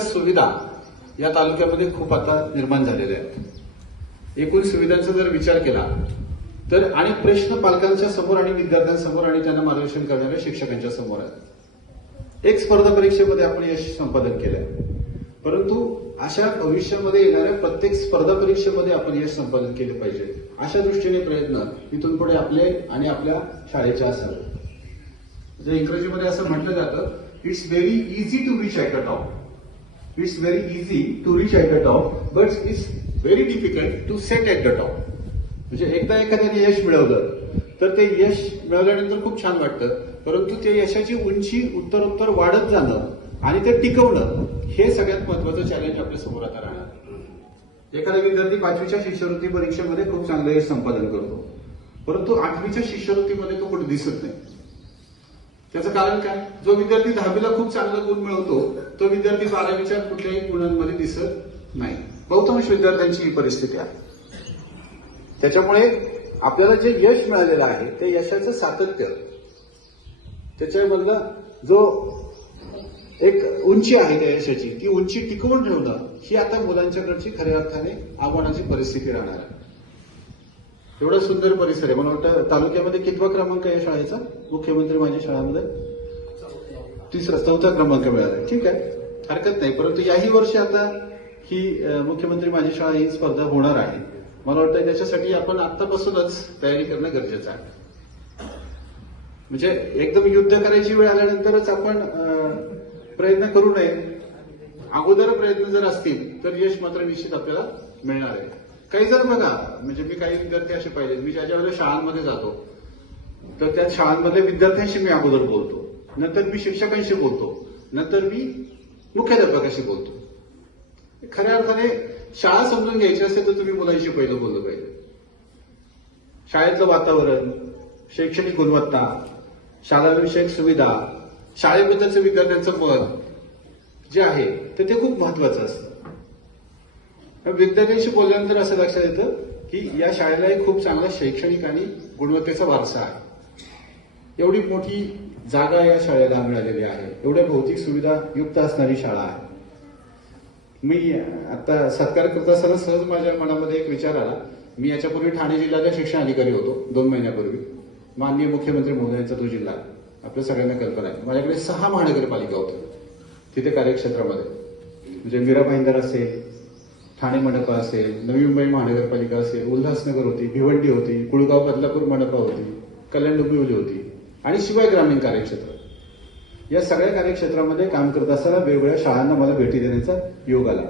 सुविधा या तालुक्यामध्ये खूप आता निर्माण झालेल्या आहेत. एकूण सुविधांचा जर विचार केला तर आणि प्रश्न पालकांच्या समोर आणि विद्यार्थ्यांसमोर आणि त्यांना मार्गदर्शन करणाऱ्या शिक्षकांच्या समोर आहेत. एक स्पर्धा परीक्षेमध्ये आपण यश संपादन केलंय. परंतु अशा भविष्यामध्ये येणाऱ्या प्रत्येक स्पर्धा परीक्षेमध्ये आपण यश संपादन केले पाहिजे. अशा दृष्टीने प्रयत्न इथून पुढे आपले आणि आपल्या शाळेच्या असावे जर इंग्रजीमध्ये असं म्हटलं जातं it's very easy to reach at the top It's very easy to reach at the top but it's very difficult to set at the top म्हणजे एकदा एखाद्याने यश मिळवलं तर ते यश मिळवल्यानंतर खूप छान वाटतं. परंतु ते यशाची उंची उत्तरोत्तर वाढत जाणं आणि ते टिकवणं हे सगळ्यात महत्वाचं चॅलेंज आपल्यासमोर आता राहणार. एखादा विद्यार्थी पाचवीच्या शिष्यवृत्ती परीक्षेमध्ये खूप चांगलं यश संपादन करतो. परंतु आठवीच्या शिष्यवृत्तीमध्ये तो कुठे दिसत नाही. त्याचं कारण काय? जो विद्यार्थी दहावीला खूप चांगला गुण मिळवतो तो विद्यार्थी बारावीच्या कुठल्याही गुणांमध्ये दिसत नाही. बहुतांश विद्यार्थ्यांची ही परिस्थिती आहे. त्याच्यामुळे आपल्याला जे यश मिळालेलं आहे ते यशाचं सातत्य. त्याच्यामधलं जो एक उंची आहे त्या यशाची ती उंची टिकवून ठेवणं ही आता मुलांच्याकडची खऱ्या अर्थाने आव्हानाची परिस्थिती राहणार आहे. एवढा सुंदर परिसर आहे. मला वाटतं तालुक्यामध्ये कितवा क्रमांक आहे या शाळेचा? मुख्यमंत्री माझ्या शाळामध्ये? तिसरा चौथा क्रमांक मिळाला ठीक आहे. हरकत नाही. परंतु याही वर्षी आता ही मुख्यमंत्री माझी शाळा ही स्पर्धा होणार आहे. मला वाटतं त्याच्यासाठी आपण आतापासूनच तयारी करणं गरजेचं आहे. म्हणजे एकदम युद्ध करायची वेळ आल्यानंतरच आपण प्रयत्न करू नये. अगोदर प्रयत्न जर असतील तर यश मात्र निश्चित आपल्याला मिळणार आहे. काही जण बघा म्हणजे मी काही विद्यार्थी असे पाहिले मी ज्या ज्या वेळेला शाळांमध्ये जातो तर त्या शाळांमध्ये विद्यार्थ्यांशी मी अगोदर बोलतो. नंतर मी शिक्षकांशी बोलतो. नंतर मी मुख्याध्यापकाशी बोलतो. खऱ्या अर्थाने शाळा समजून घ्यायची असेल तर तुम्ही मुलांशी पहिलं बोललं पाहिजे. शाळेतलं वातावरण शैक्षणिक गुणवत्ता शाळाविषयक सुविधा शाळेबद्दलचं विद्यार्थ्यांचं मत जे आहे तर ते खूप महत्वाचं असतं. विद्यार्थ्यांशी बोलल्यानंतर असं लक्षात येतं की या शाळेला खूप चांगला शैक्षणिक आणि गुणवत्तेचा वारसा आहे. एवढी मोठी जागा या शाळेला मिळालेली आहे. एवढ्या भौतिक सुविधा युक्त असणारी शाळा आहे. मी आता सत्कार करत असताना सहज माझ्या मनामध्ये एक विचार आला. मी याच्यापूर्वी ठाणे जिल्ह्याचा शिक्षण अधिकारी होतो दोन महिन्यापूर्वी. माननीय मुख्यमंत्री महोदयांचा तो जिल्हा. आपल्या सगळ्यांना कल्पना आहे. माझ्याकडे सहा महानगरपालिका होत्या तिथे कार्यक्षेत्रामध्ये. म्हणजे मीरा भाईंदर असेल ठाणे मनपा असेल नवी मुंबई महानगरपालिका असेल उल्हासनगर होती भिवंडी होती कुळगाव बदलापूर मंडपा होती कल्याण डोंबिवली होती आणि शिवाय ग्रामीण कार्यक्षेत्र. या सगळ्या कार्यक्षेत्रामध्ये काम करत असताना वेगवेगळ्या शाळांना मला भेटी देण्याचा योग आला.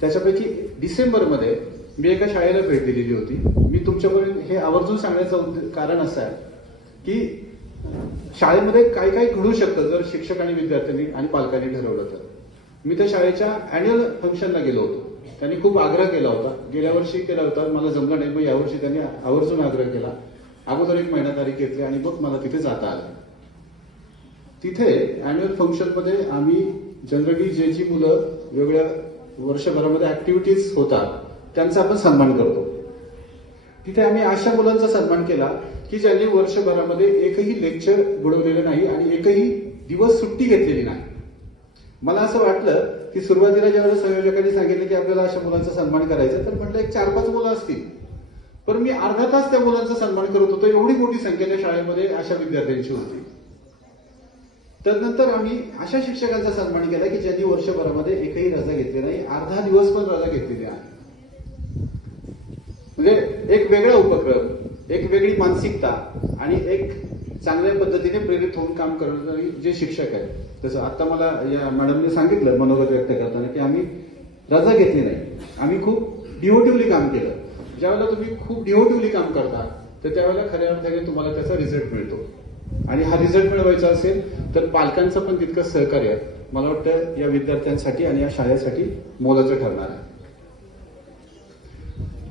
त्याच्यापैकी डिसेंबरमध्ये मी एका शाळेला भेट दिलेली होती. मी तुमच्याकडून हे आवर्जून सांगण्याचं कारण असं आहे की शाळेमध्ये काय काय घडू शकतं जर शिक्षक आणि विद्यार्थ्यांनी आणि पालकांनी ठरवलं तर. मी त्या शाळेच्या अॅन्युअल फंक्शनला गेलो होतो. त्यांनी खूप आग्रह केला होता. गेल्या वर्षी केला होता मला जमला नाही मग यावर्षी त्यांनी आवर्जून आग्रह केला. अगोदर एक महिना तारीख घेतली आणि मग मला तिथे जाता आलं. तिथे अॅन्युअल फंक्शनमध्ये आम्ही जनरली जे जी मुलं वेगवेगळ्या वर्षभरामध्ये ऍक्टिव्हिटीज होतात त्यांचा आपण सन्मान करतो. तिथे आम्ही अशा मुलांचा सन्मान केला की ज्यांनी वर्षभरामध्ये एकही लेक्चर बुडवलेलं नाही आणि एकही दिवस सुट्टी घेतलेली नाही. मला असं वाटलं की सुरुवातीला ज्यावेळेस संयोजकांनी सांगितलं की आपल्याला अशा मुलांचा सन्मान करायचा तर म्हटलं एक चार पाच मुलं असतील. पण मी अर्धा तास त्या मुलांचा सन्मान करत होतो एवढी मोठी संख्या त्या शाळेमध्ये अशा विद्यार्थ्यांची होती. त्यानंतर आम्ही अशा शिक्षकांचा सन्मान केला की ज्यांनी वर्षभरामध्ये एकही रजा घेतली नाही अर्धा दिवस पण रजा घेतलेली आहे. म्हणजे एक वेगळा उपक्रम एक वेगळी मानसिकता आणि एक चांगल्या पद्धतीने प्रेरित होऊन काम करणारे जे शिक्षक आहेत. तसं आता मला या मॅडमने सांगितलं मनोगत व्यक्त करताना की आम्ही रजा घेतली नाही. आम्ही खूप डिओटिव्हली काम केलं. ज्यावेळेला तुम्ही खूप डिओटिव्हली काम करता तर त्यावेळेला खऱ्या अर्थाने तुम्हाला त्याचा रिझल्ट मिळतो. आणि हा रिझल्ट मिळवायचा असेल तर पालकांचं पण तितकं सहकार्य मला वाटतं या विद्यार्थ्यांसाठी आणि या शाळेसाठी मोलाचं ठरणार आहे.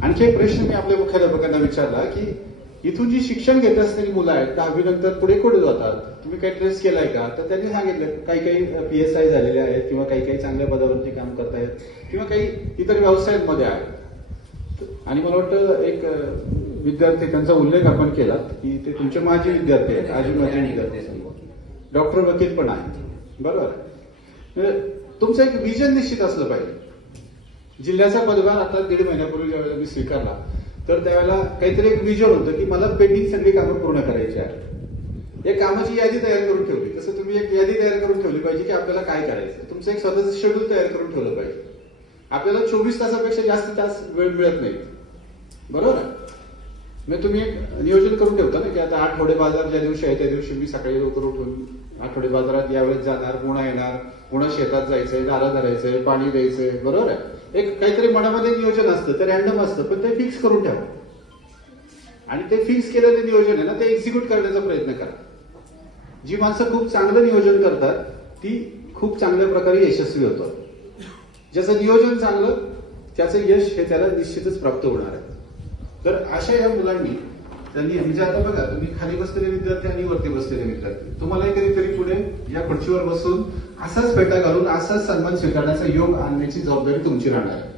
आणखी एक प्रश्न मी आपल्या मुख्याध्यापकांना विचारला की इथून जी शिक्षण घेत असलेली मुलं आहेत दहावी नंतर पुढे कुठे जातात? तुम्ही काही ट्रेस केलाय का? तर त्यांनी सांगितलं काही काही पी एस आय झालेले आहेत किंवा काही काही चांगल्या पदावरती काम करतायत किंवा काही इतर व्यवसायांमध्ये आहेत. आणि मला वाटतं एक विद्यार्थी त्यांचा उल्लेख आपण केला की ते तुमचे माजी विद्यार्थी आहेत आजी माजी विद्यार्थी डॉक्टर वकील पण आहेत. बरोबर? म्हणजे तुमचं एक विजन निश्चित असलं पाहिजे. जिल्ह्याचा पदभार आता दीड महिन्यापूर्वी ज्यावेळेला मी स्वीकारला तर त्यावेळेला काहीतरी एक विजन होतं की मला पेंडिंग सगळी कामं पूर्ण करायची आहे एक कामाची यादी तयार करून ठेवली. तसं तुम्ही एक यादी तयार करून ठेवली पाहिजे की आपल्याला काय करायचं तुमचं एक स्वतःचं शेड्यूल तयार करून ठेवलं पाहिजे. आपल्याला चोवीस तासापेक्षा जास्त तास वेळ मिळत नाही. बरोबर? आहे मग तुम्ही एक नियोजन करून ठेवता ना की आता आठवडे बाजार ज्या दिवशी आहे त्या दिवशी मी सकाळी लवकर उठून आठवडे बाजारात यावेळेस जाणार पुन्हा येणार पुन्हा शेतात जायचंय दारा धरायचंय पाणी द्यायचंय. बरोबर आहे? एक काहीतरी मनामध्ये नियोजन असतं ते रॅन्डम असतं पण ते फिक्स करून ठेवा. आणि ते फिक्स केलेलं नियोजन आहे ना ते एक्झिक्यूट करण्याचा प्रयत्न करा. जी माणसं खूप चांगलं नियोजन करतात ती खूप चांगल्या प्रकारे यशस्वी होतात. ज्याचं नियोजन चांगलं त्याचं यश हे त्याला निश्चितच प्राप्त होणार आहे. तर अशा या मुलांनी त्यांनी म्हणजे आता बघा तुम्ही खाली बसलेले विद्यार्थी आणि वरती बसलेले विद्यार्थी. तुम्हालाही कधीतरी पुढे या खुर्चीवर बसून असाच पेटा घालून असाच सन्मान स्वीकारण्याचा योग आणण्याची जबाबदारी तुमची राहणार आहे.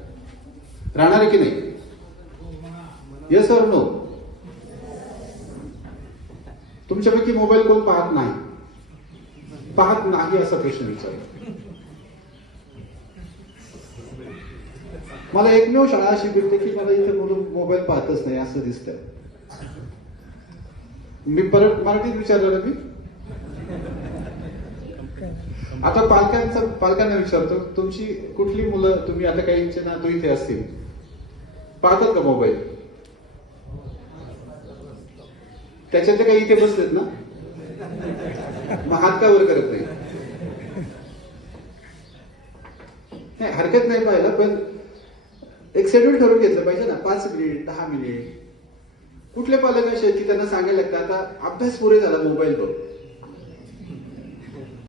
राहणार आहे की नाही? येस और नो तुमच्यापैकी मोबाईल कोण पाहत नाही? पाहत नाही असा प्रश्न विचार मला एकमेव शाळा अशी भेटते की मला इथे मुलं मोबाईल पाहतच नाही असं दिसतंय. मी परत मराठीत विचारलं ना मी? आता पालकांचा पालकांना विचारतो तुमची कुठली मुलं तुम्ही आता काहींचे नातू इथे असतील. पाहतात का मोबाईल? त्याच्यातले काही इथे बसलेत ना? मग हात का वर करत नाही? नाही हरकत नाही पाहिलं पण एक शेड्यूल ठरवून घेतलं पाहिजे ना पाच मिनिट दहा मिनिट कुठले पालक असे की त्यांना सांगायला लागतं? आता अभ्यास पुरे झाला मोबाईल बघ